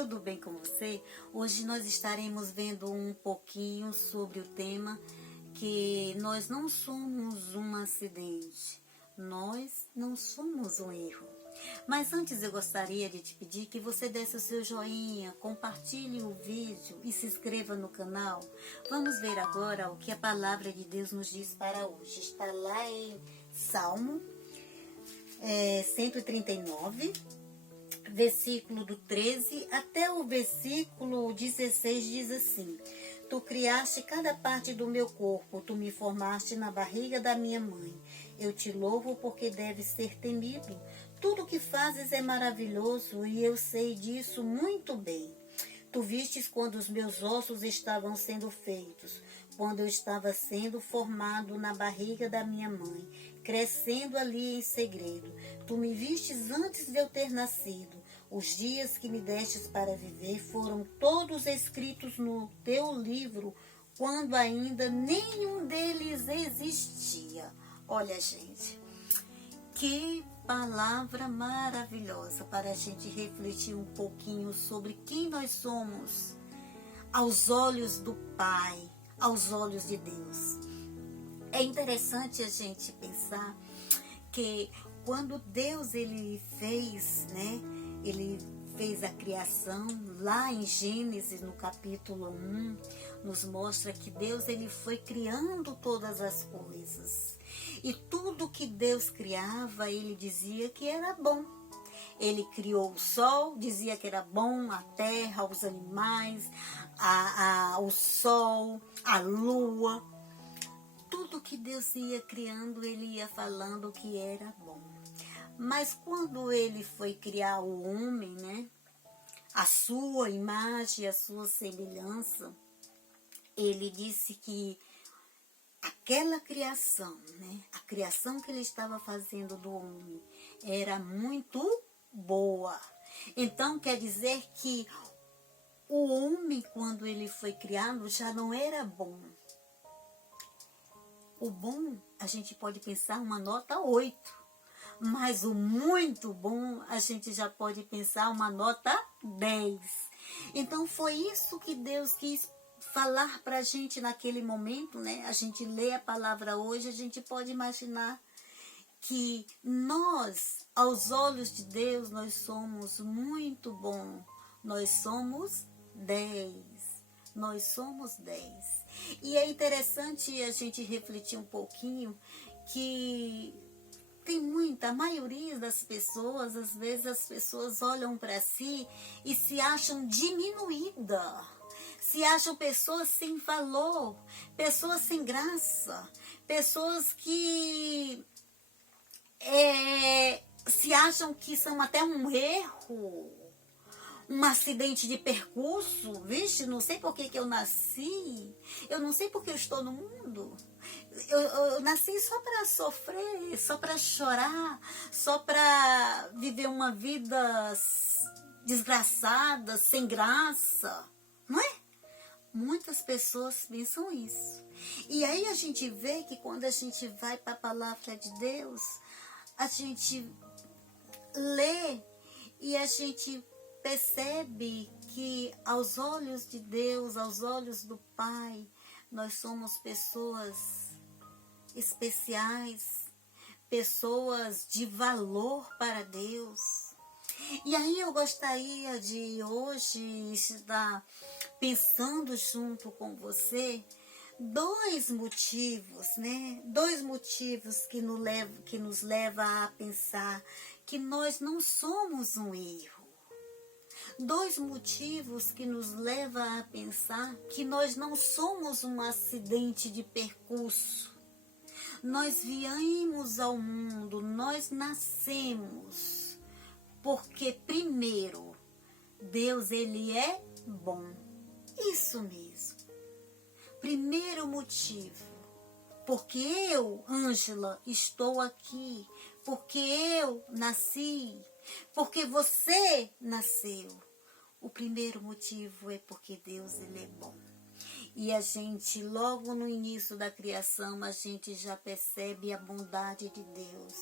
tudo bem com você? Hoje nós estaremos vendo um pouquinho sobre o tema que nós não somos um acidente, nós não somos um erro. Mas antes eu gostaria de te pedir que você desse o seu joinha, compartilhe o vídeo e se inscreva no canal. Vamos ver agora o que a palavra de Deus nos diz para hoje. Está lá em Salmo 139, versículo do 13 até o versículo 16 diz assim: Tu criaste cada parte do meu corpo, tu me formaste na barriga da minha mãe. Eu te louvo porque deves ser temido. Tudo que fazes é maravilhoso e eu sei disso muito bem. Tu vistes quando os meus ossos estavam sendo feitos, quando eu estava sendo formado na barriga da minha mãe, crescendo ali em segredo. Tu me vistes antes de eu ter nascido. Os dias que me destes para viver foram todos escritos no teu livro, quando ainda nenhum deles existia. Olha, gente, que palavra maravilhosa para a gente refletir um pouquinho sobre quem nós somos aos olhos do Pai, aos olhos de Deus. É interessante a gente pensar que quando Deus ele fez a criação, lá em Gênesis, no capítulo 1, nos mostra que Deus ele foi criando todas as coisas. E tudo que Deus criava, ele dizia que era bom. Ele criou o sol, dizia que era bom, a terra, os animais, o sol, a lua. Tudo que Deus ia criando, ele ia falando que era bom. Mas quando ele foi criar o homem, a sua imagem, a sua semelhança, ele disse que aquela criação, a criação que ele estava fazendo do homem, era muito boa. Então quer dizer que o homem, quando ele foi criado, já não era bom. O bom, a gente pode pensar uma nota 8. Mas o muito bom, a gente já pode pensar uma nota 10. Então foi isso que Deus quis falar para a gente naquele momento, A gente lê a palavra hoje, a gente pode imaginar que nós, aos olhos de Deus, nós somos muito bom. Nós somos 10. Nós somos 10. E é interessante a gente refletir um pouquinho que a maioria das pessoas, às vezes as pessoas olham para si e se acham diminuída, se acham pessoas sem valor, pessoas sem graça, pessoas que se acham que são até um erro, um acidente de percurso. Vixe, não sei por que eu nasci, eu não sei por que eu estou no mundo. Eu nasci só para sofrer, só para chorar, só para viver uma vida desgraçada, sem graça, não é? Muitas pessoas pensam isso. E aí a gente vê que quando a gente vai para a palavra de Deus, a gente lê e a gente percebe que aos olhos de Deus, aos olhos do Pai, nós somos pessoas especiais, pessoas de valor para Deus. E aí eu gostaria de hoje estar pensando junto com você dois motivos, Dois motivos que nos levam a pensar que nós não somos um erro. Dois motivos que nos levam a pensar que nós não somos um acidente de percurso. Nós viemos ao mundo, nós nascemos, porque primeiro, Deus ele é bom. Isso mesmo. Primeiro motivo, porque eu, Ângela, estou aqui, porque eu nasci, porque você nasceu. O primeiro motivo é porque Deus ele é bom. E a gente, logo no início da criação, a gente já percebe a bondade de Deus.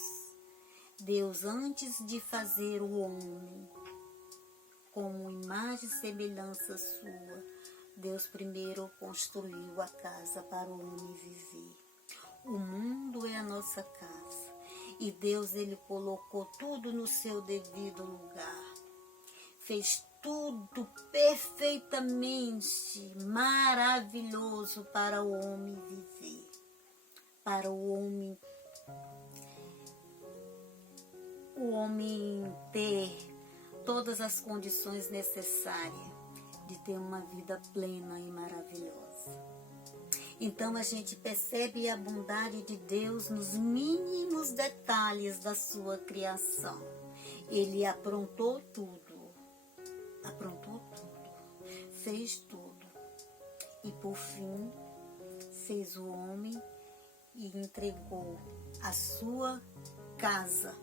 Deus, antes de fazer o homem, como imagem e semelhança sua, Deus primeiro construiu a casa para o homem viver. O mundo é a nossa casa. E Deus, Ele colocou tudo no seu devido lugar. Fez tudo perfeitamente maravilhoso para o homem viver. Para o homem ter todas as condições necessárias de ter uma vida plena e maravilhosa. Então a gente percebe a bondade de Deus nos mínimos detalhes da sua criação. Ele aprontou tudo, fez tudo. E por fim, fez o homem e entregou a sua casa,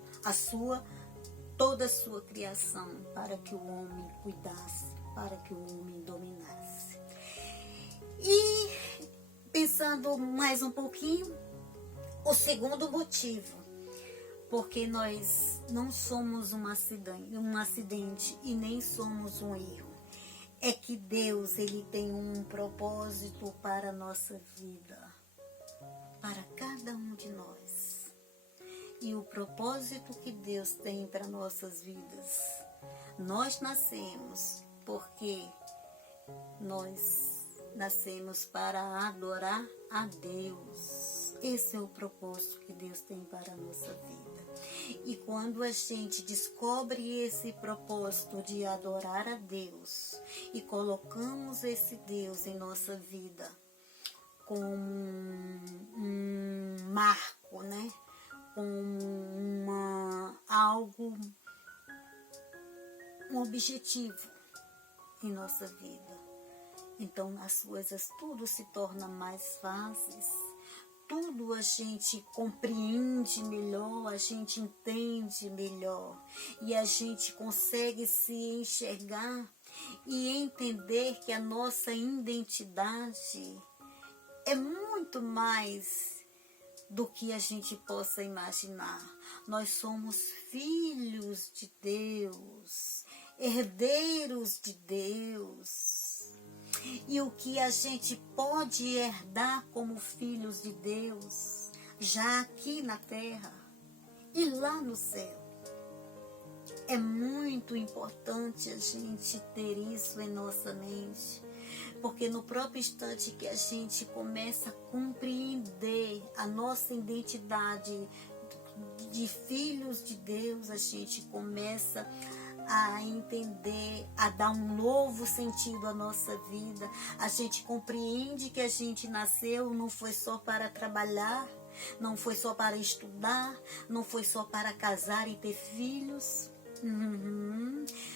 toda a sua criação, para que o homem cuidasse, para que o homem dominasse. E pensando mais um pouquinho, o segundo motivo, porque nós não somos um acidente e nem somos um erro, é que Deus, Ele tem um propósito para a nossa vida, para cada um de nós. E o propósito que Deus tem para nossas vidas, nós nascemos porque nós nascemos para adorar a Deus. Esse é o propósito que Deus tem para a nossa vida. E quando a gente descobre esse propósito de adorar a Deus e colocamos esse Deus em nossa vida como um marco, né? Como um objetivo em nossa vida. Então as coisas tudo se torna mais fáceis, tudo a gente compreende melhor, a gente entende melhor e a gente consegue se enxergar e entender que a nossa identidade é muito mais do que a gente possa imaginar. Nós somos filhos de Deus, herdeiros de Deus. E o que a gente pode herdar como filhos de Deus, já aqui na terra e lá no céu. É muito importante a gente ter isso em nossa mente, porque no próprio instante que a gente começa a compreender a nossa identidade de filhos de Deus, a gente começa a entender, a dar um novo sentido à nossa vida. A gente compreende que a gente nasceu, não foi só para trabalhar, não foi só para estudar, não foi só para casar e ter filhos.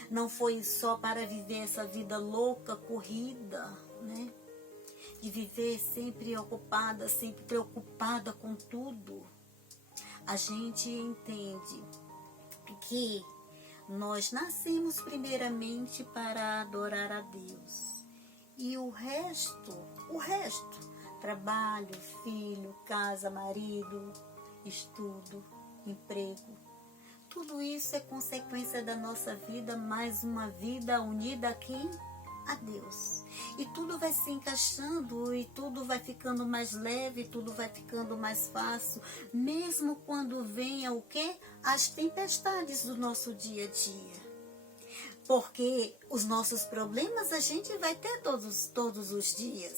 Não foi só para viver essa vida louca, corrida, né? De viver sempre ocupada, sempre preocupada com tudo. A gente entende que nós nascemos primeiramente para adorar a Deus. E o resto, trabalho, filho, casa, marido, estudo, emprego, tudo isso é consequência da nossa vida, mais uma vida unida aqui a Deus. E tudo vai se encaixando e tudo vai ficando mais leve, tudo vai ficando mais fácil, mesmo quando venha o quê? As tempestades do nosso dia a dia. Porque os nossos problemas a gente vai ter todos os dias.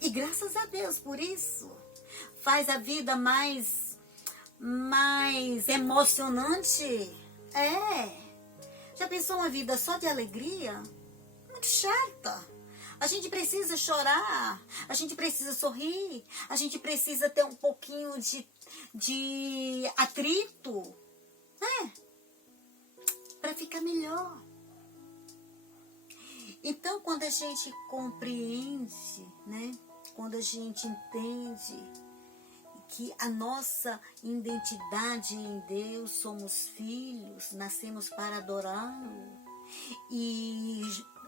E graças a Deus por isso. Faz a vida mais emocionante. Já pensou uma vida só de alegria? Muito chata. A gente precisa chorar, a gente precisa sorrir, a gente precisa ter um pouquinho de atrito, né? Para ficar melhor. Então, quando a gente compreende, né? Quando a gente entende que a nossa identidade em Deus, somos filhos, nascemos para adorá-lo. E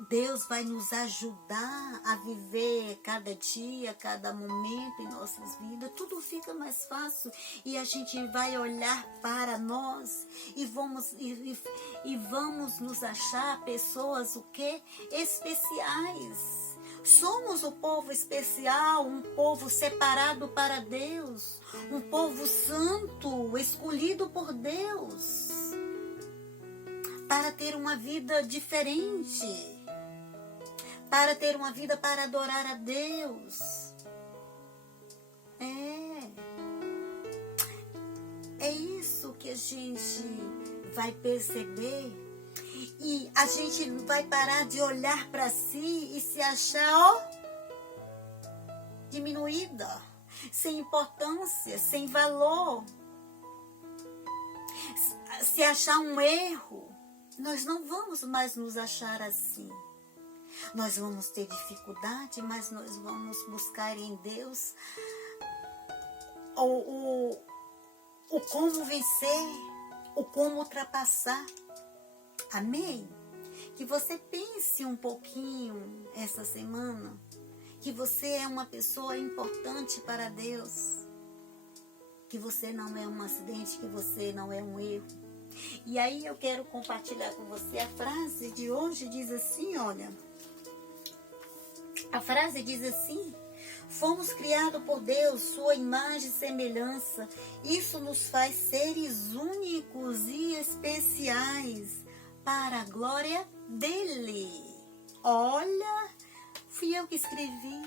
Deus vai nos ajudar a viver cada dia, cada momento em nossas vidas. Tudo fica mais fácil e a gente vai olhar para nós e vamos nos achar pessoas o quê? Especiais. Somos o povo especial, um povo separado para Deus, um povo santo, escolhido por Deus, para ter uma vida diferente, para ter uma vida para adorar a Deus. É isso que a gente vai perceber. E a gente vai parar de olhar para si e se achar, diminuída, sem importância, sem valor. Se achar um erro, nós não vamos mais nos achar assim. Nós vamos ter dificuldade, mas nós vamos buscar em Deus o como vencer, o como ultrapassar. Amém? Que você pense um pouquinho essa semana, que você é uma pessoa importante para Deus, que você não é um acidente, que você não é um erro. E aí eu quero compartilhar com você a frase de hoje, diz assim, olha, a frase diz assim: fomos criados por Deus, sua imagem e semelhança. Isso nos faz seres únicos e especiais para a glória dele. Olha, fui eu que escrevi.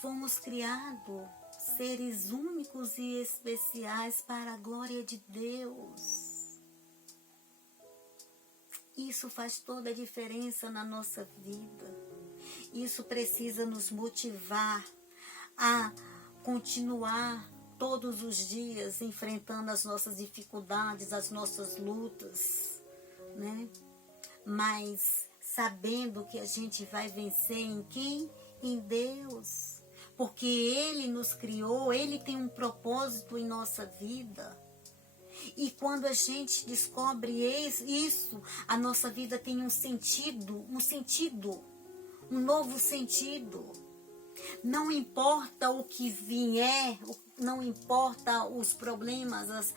Fomos criados seres únicos e especiais para a glória de Deus. Isso faz toda a diferença na nossa vida. Isso precisa nos motivar a continuar todos os dias enfrentando as nossas dificuldades, as nossas lutas, né? Mas sabendo que a gente vai vencer em quem? Em Deus. Porque Ele nos criou, Ele tem um propósito em nossa vida. E quando a gente descobre isso, a nossa vida tem um sentido, um novo sentido. Não importa o que vier, não importa os problemas,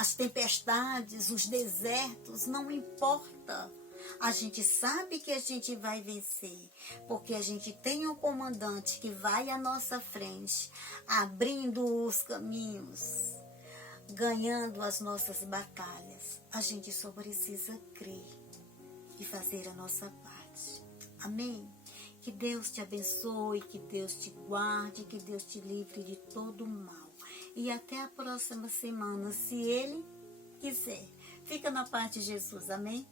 as tempestades, os desertos, não importa. A gente sabe que a gente vai vencer, porque a gente tem um comandante que vai à nossa frente, abrindo os caminhos, ganhando as nossas batalhas. A gente só precisa crer e fazer a nossa parte. Amém? Que Deus te abençoe, que Deus te guarde, que Deus te livre de todo mal. E até a próxima semana, se Ele quiser. Fica na paz de Jesus, amém?